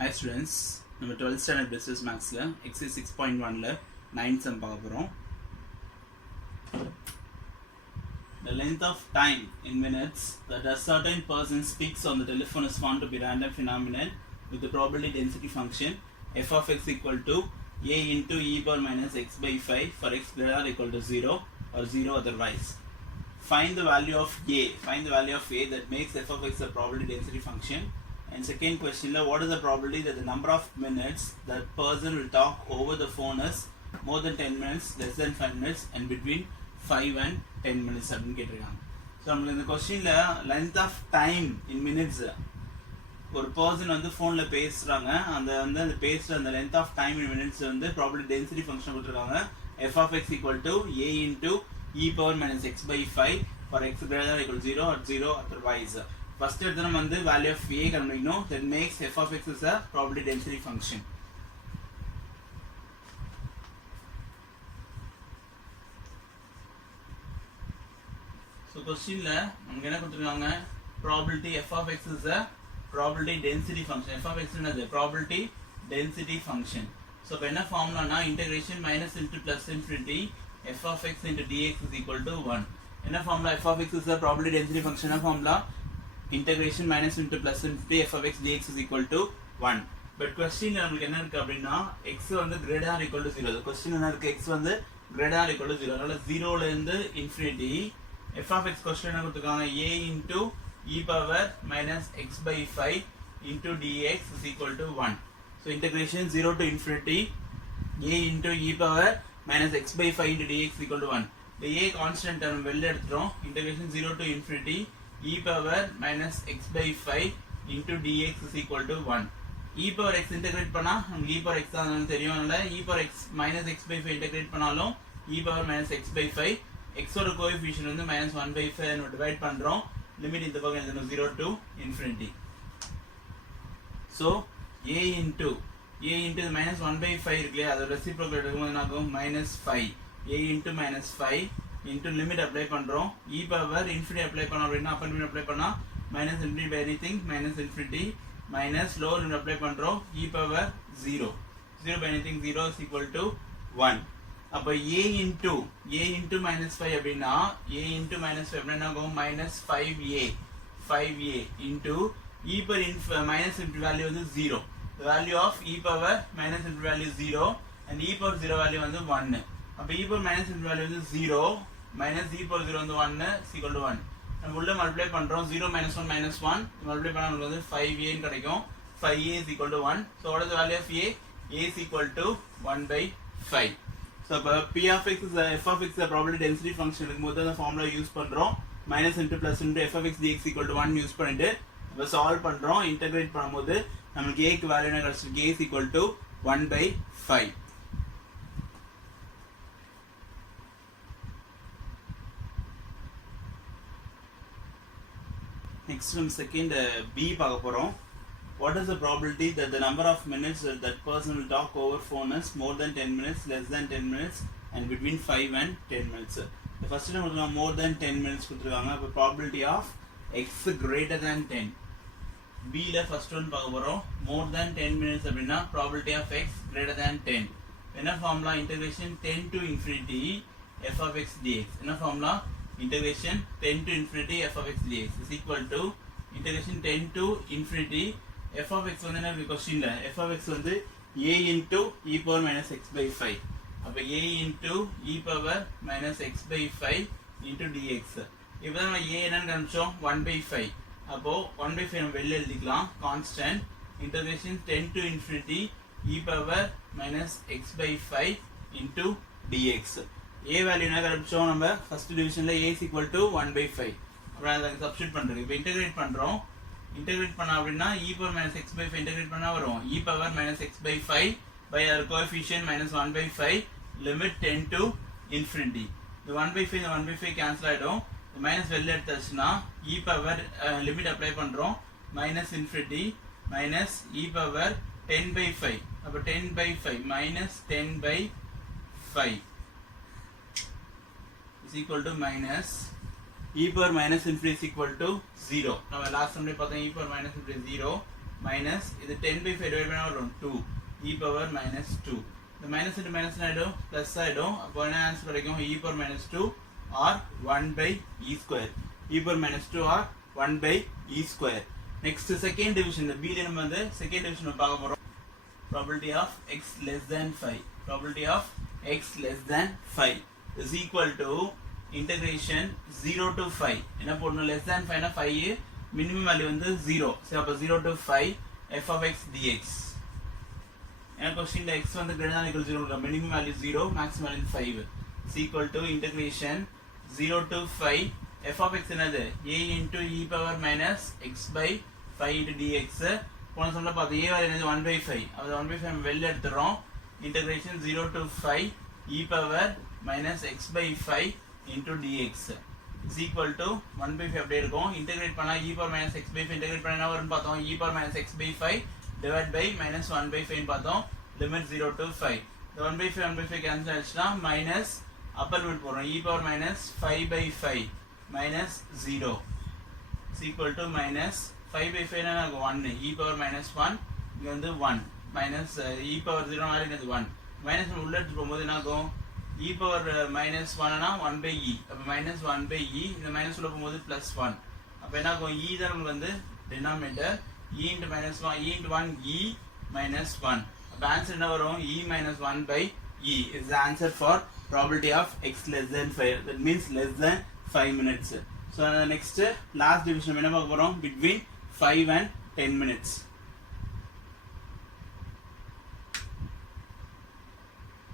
Hi students, நம்ம 12th Standard Business Mathsல Ex.6.1ல 9th sum பார்க்க போறோம். The length of time in minutes that a certain person speaks on the telephone is found to be random phenomenon with the probability density function f of x equal to a into e power minus x by 5 for x greater than or equal to 0 or 0 otherwise. Find the value of a. Find the value of a that makes f of x a probability density function. And second question, what is the probability that the number of minutes that person will talk over the phone is more than 10 minutes, less than 5 minutes, and between 5 and 10 minutes? அப்படின்னு கேட்டிருக்காங்க. So நம்மளுக்கு இந்த கொஸ்டினில் length of time in minutes ஒரு person வந்து ஃபோனில் பேசுகிறாங்க, அந்த பேசுகிற அந்த length of time in minutes வந்து ப்ராபபிலிட்டி டென்சிட்டி ஃபங்க்ஷன் கொடுத்துருக்காங்க. F of X equal to A into E power minus X by 5 for X greater than equal 0 or 0 otherwise. First எடுத்து நம்ம வந்து value of a கண்டுபிடிக்கணும். That makes f of x is a probability density function. So questionல நமக்கு என்ன கொடுத்திருக்காங்க? Probability f of x is a probability density function. f of x என்னது? Probability density function. So இப்போ என்ன ஃபார்முலானா integration minus into plus infinity f of x into dx is equal to 1. என்ன formula? f of x is a probability density function. என்ன formula? integration minus into plus infinity f of x dx is equal to 1. But question நமக்கு என்ன இருக்கு அப்படின்னா x வந்து greater than or equal to 0. The question என்ன இருக்கு? x வந்து greater than or equal to 0. அதனால 0 ல இருந்து infinity f of x question என்ன கொடுத்திருக்காங்க? a into e power minus x by 5 into dx is equal to 1. So integration 0 to infinity a into e power minus x by 5 into dx is equal to 1. The a constant term வெளில எடுத்துறோம். Integration 0 to infinity e power minus x by 5 into dx is equal to 1. e power x integrate பண்ணா நமக்கு e power x தான் தெரியும். அதனால e power x minus x by 5 integrate பண்ணாலும் e power minus x by 5, x ஓட coefficient வந்து minus 1 by 5 ன்னு divide பண்றோம். லிமிட் இந்த பக்கம் எழுதணும் 0 to infinity. So a into minus 1 by 5 இருக்குல்லையா, அதோட ரெசிப்ரோக்கல் எடுக்கும்போது என்ன ஆகும்? minus 5. a into minus 5 into limit apply பண்றோம். e power infinity apply பண்ணோம் அப்படின்னா upper limit apply பண்ணா minus infinity by anything minus infinity minus lower limit apply பண்றோம் e power 0 by anything 0 is equal to 1. அப்ப a into minus 5 அப்படின்னா a into minus 5 அப்படின்னா ஆகும் minus 5a into e power minus infinity value வந்து 0. The value of e power minus infinity value is 0 and e power 0 value வந்து 1. அப்ப e power minus infinity value வந்து 0 minus e power 0 வந்து 1 is equal to 1. நம்ம உள்ள multiply பண்றோம். 0 minus 1 minus 1 multiply பண்ணா நமக்கு வந்து 5a ன்னு கிடைக்கும். 5a is equal to 1. So what is the value of a? a is equal to 1 by 5. So p of x is f of x is a probability density function இருக்கும்போது அந்த formula use பண்றோம். minus into plus into f of x dx equal to 1 use பண்ணிட்டு இப்ப solve பண்றோம். Integrate பண்ணும்போது நமக்கு a க்கு value என்ன கிடைச்சிருக்கு? a is equal to 1 by 5. Next நம்ம second b பார்க்க போறோம். What is the probability that the number of minutes that person will talk over phone is more than 10 minutes, less than 10 minutes, and between 5 and 10 minutes? The first நம்ம more than 10 minutes கொடுத்திருக்காங்க. அப்ப probability of x greater than 10. b ல first one பார்க்க போறோம். more than 10 minutes அப்படின்னா probability of x greater than 10. என்ன formula? integration 10 to infinity f of x dx. என்ன formula? integration 10 to infinity f of x dx is equal to integration 10 to infinity f of x வந்து என்ன क्वेश्चनல f of x வந்து a into e power minus x by 5. அப்ப a into e power minus x by 5 into dx. இப்போ நம்ம a என்னன்னு கண்டுபிடிச்சோம்? 1 by 5. அப்போ 1 by 5 நம்ம வெளிய எழுதிக்கலாம். constant integration 10 to infinity e power minus x by 5 into dx. a value என்ன கண்டுபிடிச்சோம்? நம்ம first டிவிஷன்ல a is equal to 1 by 5. அப்புறம் அதை சப்ஸ்டிட்யூட் பண்றோம். இப்போ இன்டகிரேட் பண்றோம். இன்டகிரேட் பண்ணா அப்படின்னா e power minus x by 5 integrate பண்ணா வரும் e power minus x by 5 by our coefficient minus 1 by 5 limit 10 to infinity. இந்த 1 by 5 இந்த 1 by 5 கேன்சல் ஆயிடும். மைனஸ் வெளில எடுத்தாச்சுன்னா e power லிமிட் அப்ளை பண்றோம். minus infinity minus e power 10 by 5. அப்ப 10 by 5 minus 10 by 5 is equal to minus e power minus infinity is equal to 0. Now last time பார்த்தோம் e power minus infinity 0 minus இது 10 by 5 divided by 2 e power minus 2 இந்த minus into minus ஆயிடும் plus ஆயிடும் அப்போ என்ன answer கிடைக்கும் e power minus 2 or 1 by e square e power minus 2 or 1 by e square. Next second division இந்த b ல நம்ம வந்து second division பார்க்க போறோம். Probability of x less than 5 probability of x less than 5 is equal to integration 0 to 5 என்ன போடணும் less than 5 னா 5 minimum value வந்து 0 சோ அப்ப 0 to 5 f of x dx என்ன क्वेश्चन x வந்து greater than equal to 0 ல minimum value 0 maximum value 5 is equal to integration 0 to 5 f of x என்னது a into e power minus x by 5 into dx போன சம்ல பாத்தோம் a value என்னது 1 by 5 அது 1 by 5 நம்ம வெளிய எடுத்துறோம் integration 0 to 5 e power minus x by 5 into dx is equal to 1 by 5 அப்படியே இருக்கும் integrate பண்ணா e power minus x by 5 integrate பண்ணா என்ன வரும்னு பார்த்தோம் e power minus x by 5 divided by minus 1 by 5 ன்னு பார்த்தோம் limit 0 to 5 the 1 by 5 1 by 5 cancel ஆயிடுச்சுனா minus upper limit போறோம் e power minus 5 by 5 minus 0 is equal to minus 5 by 5 னா 1 e power minus 1 இங்க வந்து 1 minus e power 0 னா இது 1 minus உள்ள எடுத்து போகும்போது என்ன ஆகும் e power minus 1 னா 1 by e அப்ப minus 1 by e இந்த minus உள்ள போகும்போது plus 1 அப்ப என்ன ஆகும் e தான் நமக்கு வந்து denominator e into minus 1 e into 1 e minus 1 அப்ப ஆன்சர் என்ன வரும் e minus 1 by e is the answer for probability of x less than 5 that means less than 5 minutes. So next last division என்ன பார்க்க போறோம் between 5 and 10 minutes.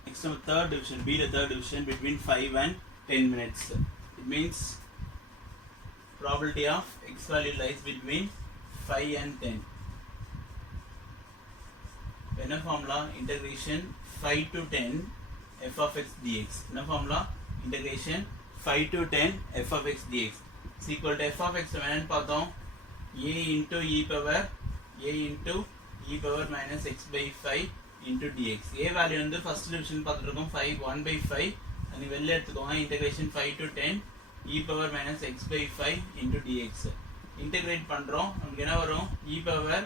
Next third division b the third division between 5 and 10 minutes. It means probability of x value lies between 5 and 10. என்ன formula integration 5 to 10 f of x dx என்ன formula integration 5 to 10 f of x dx is equal to f of x என்னன்னு பார்த்தோம் a into e power minus x by 5 into dx a value வந்து first division பார்த்துட்டோம் 5 1 by 5 அது வெளிய எடுத்துக்கோங்க integration 5 to 10 e power minus x by 5 into dx integrate பண்றோம் நமக்கு என்ன வரும் e power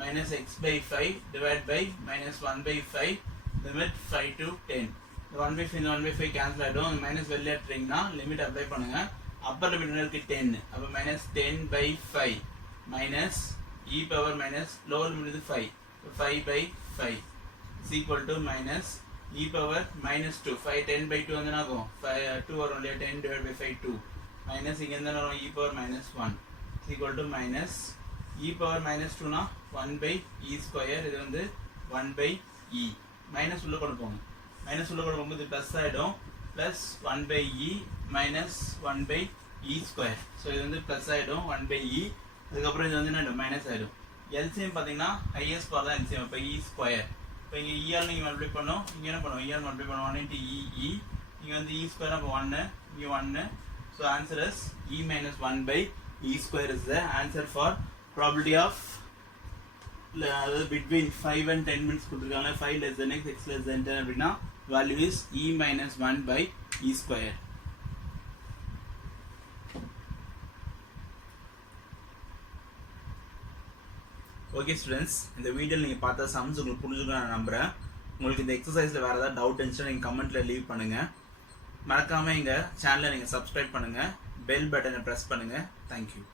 minus x by 5 divided by minus 1 by 5 limit 5 to 10 the 1 by 5 and 1 by 5 cancel ஆயிடும் minus வெளிய எடுத்தீங்கன்னா limit apply பண்ணுங்க upper limit இருக்கு 10 அப்ப minus 10 by 5 minus e power minus lower limit is 5 5 by 5 is equal to minus e power minus 2 5 10 by 2 வந்து ஆகும் 2 வரும் இல்லையா 10 divided by 5 2 minus இங்க என்ன வரும் e power minus 1 is equal to minus e power minus 2 னா 1 by e square இது வந்து 1 by e minus உள்ள கொண்டு போங்க minus உள்ள கொண்டு போகும்போது plus ஆயிடும் plus 1 by e minus 1 by e square so இது வந்து plus ஆயிடும் 1 by e அதுக்கு அப்புறம் இது வந்து என்ன மைனஸ் ஆயிடும் LCM பாத்தீங்கன்னா highest power தான் LCM அப்ப e square இப்போ இங்க e ஆல் நீங்க மல்டிப்ளை பண்ணோம் இங்க என்ன பண்ணுவோம் e ஆல் மல்டிப்ளை பண்ணுவோம் 1 into e இங்க வந்து e square அப்ப 1 இங்க 1 so answer is e minus 1 by e square is the answer for probability of between 5 and 10 minutes கொடுத்திருக்காங்க 5 less than x x less than 10 அப்படினா value is e minus 1 by e square. Okay students, இந்த வீடியோல நீங்க பார்த்த sums உங்களுக்கு புரிஞ்சிருக்கும்னு நான் நம்புறேன். உங்களுக்கு இந்த எக்சர்சைஸ்ல வேற ஏதாவது டவுட் இருந்துச்சுனா நீங்க கமெண்ட்ல லீவ் பண்ணுங்க. மறக்காம எங்க சேனலை நீங்க சப்ஸ்கிரைப் பண்ணுங்க. பெல் பட்டனை பிரஸ் பண்ணுங்க. Thank you.